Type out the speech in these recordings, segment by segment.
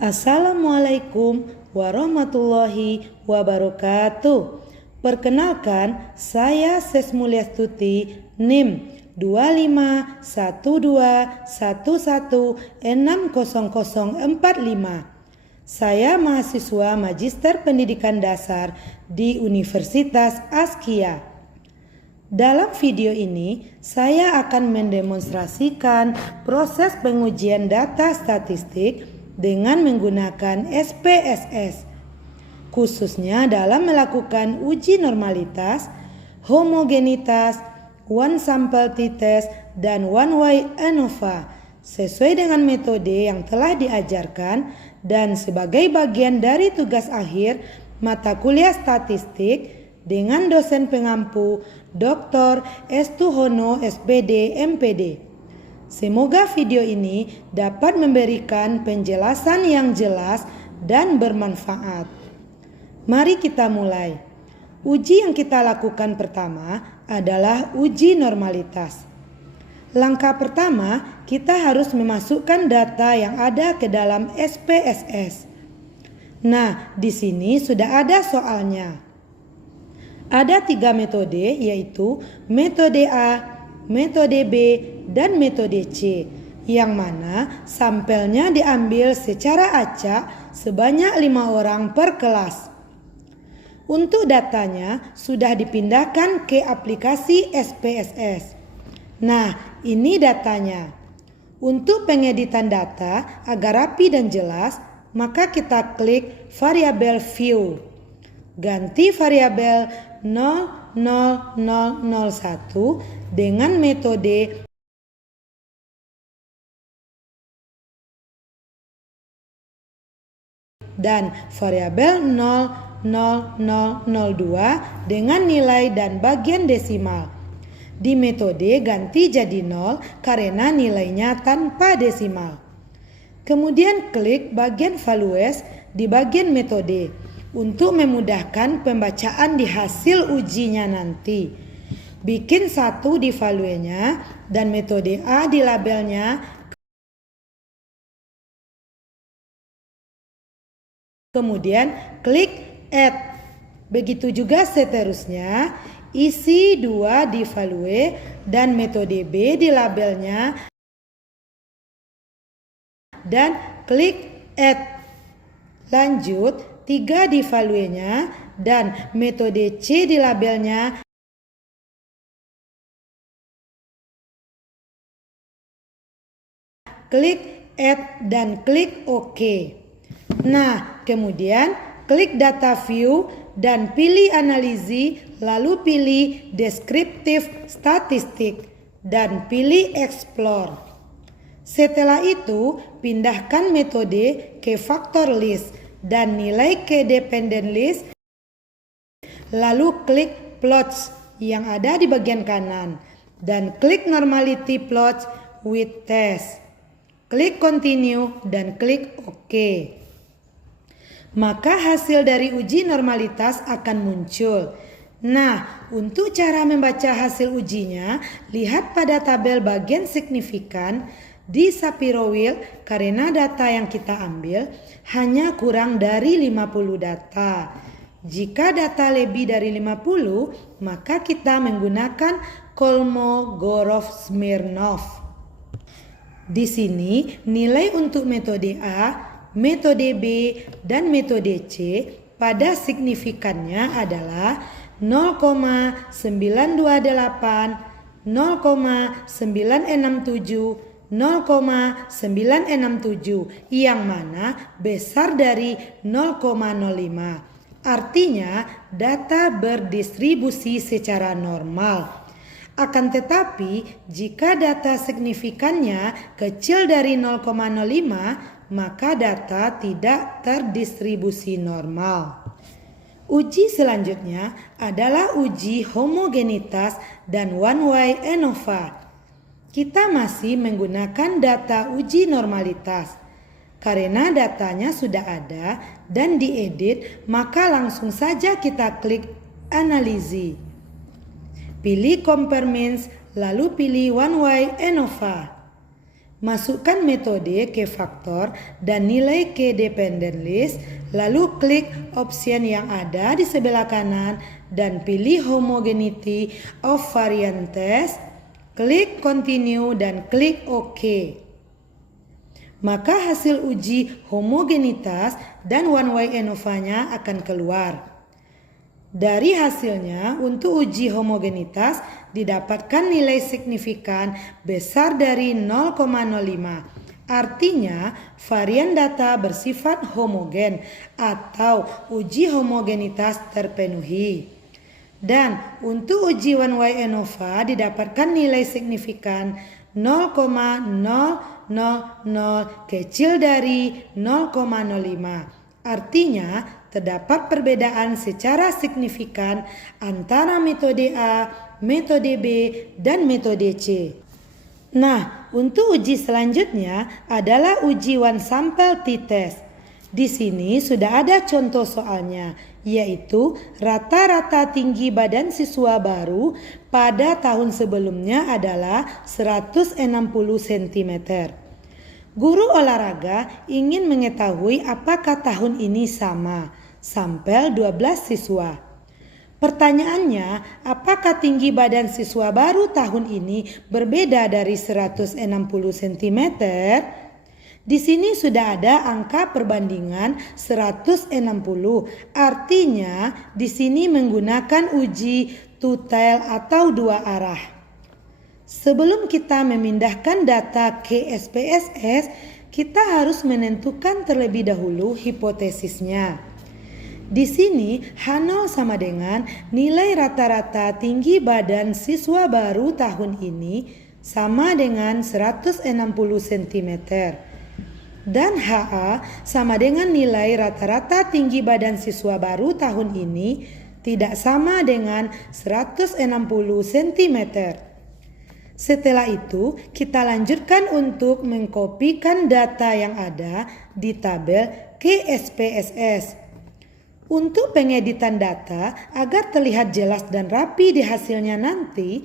Assalamualaikum warahmatullahi wabarakatuh. Perkenalkan, saya Ses Mulyastuti, NIM 251211600045. Saya mahasiswa Magister Pendidikan Dasar di Universitas Askia. Dalam video ini, saya akan mendemonstrasikan proses pengujian data statistik dengan menggunakan SPSS, khususnya dalam melakukan uji normalitas, homogenitas, one sample t-test, dan one way ANOVA sesuai dengan metode yang telah diajarkan dan sebagai bagian dari tugas akhir mata kuliah statistik dengan dosen pengampu Dr. Estuhono SPD MPD. Semoga video ini dapat memberikan penjelasan yang jelas dan bermanfaat. Mari kita mulai. Uji yang kita lakukan pertama adalah uji normalitas. Langkah pertama, kita harus memasukkan data yang ada ke dalam SPSS. Nah, di sini sudah ada soalnya. Ada 3 metode, yaitu metode A, metode B, dan metode C, yang mana sampelnya diambil secara acak sebanyak 5 orang per kelas. Untuk datanya sudah dipindahkan ke aplikasi SPSS. Nah, ini datanya. Untuk pengeditan data agar rapi dan jelas, maka kita klik variabel view. Ganti variabel 00001 dengan metode dan variabel 00002 dengan nilai dan bagian desimal. Di metode ganti jadi 0 karena nilainya tanpa desimal. Kemudian klik bagian values di bagian metode untuk memudahkan pembacaan di hasil ujinya nanti. Bikin 1 di valuenya dan metode A di labelnya. Kemudian klik add. Begitu juga seterusnya, isi 2 di value dan metode B di labelnya dan klik add. Lanjut 3 di valuenya dan metode C di labelnya. Klik add dan klik OK. Nah, kemudian klik data view dan pilih analisis, lalu pilih deskriptif statistik dan pilih explore. Setelah itu, pindahkan metode ke factor list dan nilai ke dependent list, lalu klik plots yang ada di bagian kanan dan klik normality plots with test. Klik continue dan klik OK. Maka hasil dari uji normalitas akan muncul. Nah, untuk cara membaca hasil ujinya, lihat pada tabel bagian signifikan di Shapiro Wheel karena data yang kita ambil hanya kurang dari 50 data. Jika data lebih dari 50, maka kita menggunakan Kolmogorov-Smirnov. Di sini nilai untuk metode A, metode B, dan metode C pada signifikannya adalah 0,928, 0,967, 0,967 yang mana besar dari 0,05. Artinya data berdistribusi secara normal. Akan tetapi, jika data signifikannya kecil dari 0,05, maka data tidak terdistribusi normal. Uji selanjutnya adalah uji homogenitas dan one way ANOVA. Kita masih menggunakan data uji normalitas. Karena datanya sudah ada dan diedit, maka langsung saja kita klik analisis. Pilih compare means, lalu pilih one way ANOVA. Masukkan metode ke faktor dan nilai ke dependent list, lalu klik option yang ada di sebelah kanan dan pilih homogeneity of variances, klik continue dan klik OK. Maka hasil uji homogenitas dan one way ANOVA-nya akan keluar. Dari hasilnya, untuk uji homogenitas didapatkan nilai signifikan besar dari 0,05. Artinya, varian data bersifat homogen atau uji homogenitas terpenuhi. Dan untuk uji one way ANOVA didapatkan nilai signifikan 0,000 kecil dari 0,05. Artinya, terdapat perbedaan secara signifikan antara metode A, metode B, dan metode C. Nah, untuk uji selanjutnya adalah uji one sample t-test. Di sini sudah ada contoh soalnya, yaitu rata-rata tinggi badan siswa baru pada tahun sebelumnya adalah 160 cm. Guru olahraga ingin mengetahui apakah tahun ini sama, sampel 12 siswa. Pertanyaannya, apakah tinggi badan siswa baru tahun ini berbeda dari 160 cm? Di sini sudah ada angka perbandingan 160, artinya di sini menggunakan uji two-tail atau dua arah. Sebelum kita memindahkan data ke SPSS, kita harus menentukan terlebih dahulu hipotesisnya. Di sini H0 sama dengan nilai rata-rata tinggi badan siswa baru tahun ini sama dengan 160 cm. Dan HA sama dengan nilai rata-rata tinggi badan siswa baru tahun ini tidak sama dengan 160 cm. Setelah itu, kita lanjutkan untuk mengkopikan data yang ada di tabel ke SPSS. Untuk pengeditan data, agar terlihat jelas dan rapi di hasilnya nanti,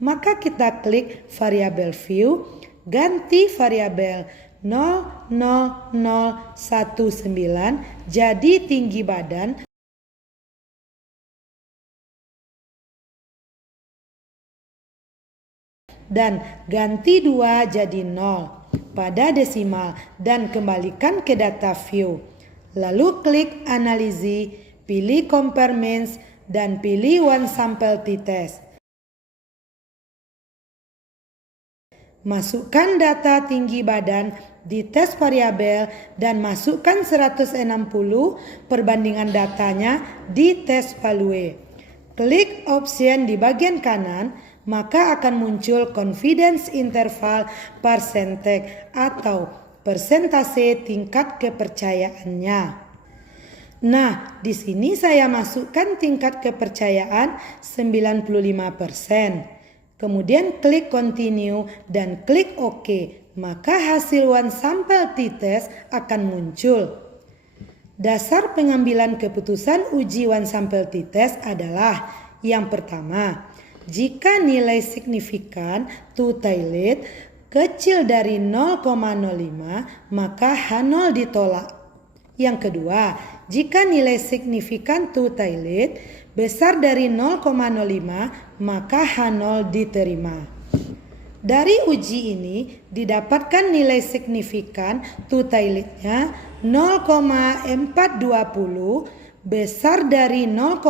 maka kita klik variabel view, ganti variabel 00019 jadi tinggi badan, dan ganti 2 jadi 0 pada desimal dan kembalikan ke data view. Lalu klik analisis, pilih compare means dan pilih one sample t-test. Masukkan data tinggi badan di tes variabel dan masukkan 160 perbandingan datanya di tes value. Klik option di bagian kanan, maka akan muncul confidence interval percentage atau persentase tingkat kepercayaannya. Nah, di sini saya masukkan tingkat kepercayaan 95%. Kemudian klik continue dan klik OK, maka hasil one sample t-test akan muncul. Dasar pengambilan keputusan uji one sample t-test adalah yang pertama, jika nilai signifikan two-tailed kecil dari 0,05 maka H0 ditolak. Yang kedua, jika nilai signifikan two-tailed besar dari 0,05 maka H0 diterima. Dari uji ini didapatkan nilai signifikan two-tailednya 0,420 besar dari 0,05,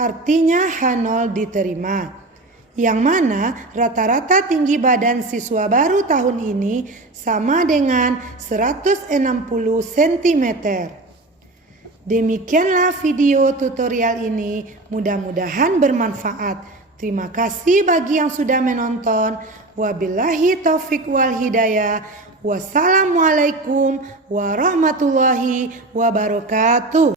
artinya H0 diterima. Yang mana rata-rata tinggi badan siswa baru tahun ini sama dengan 160 cm. Demikianlah video tutorial ini, mudah-mudahan bermanfaat. Terima kasih bagi yang sudah menonton. Wabillahi taufik wal hidayah. Wassalamualaikum warahmatullahi wabarakatuh.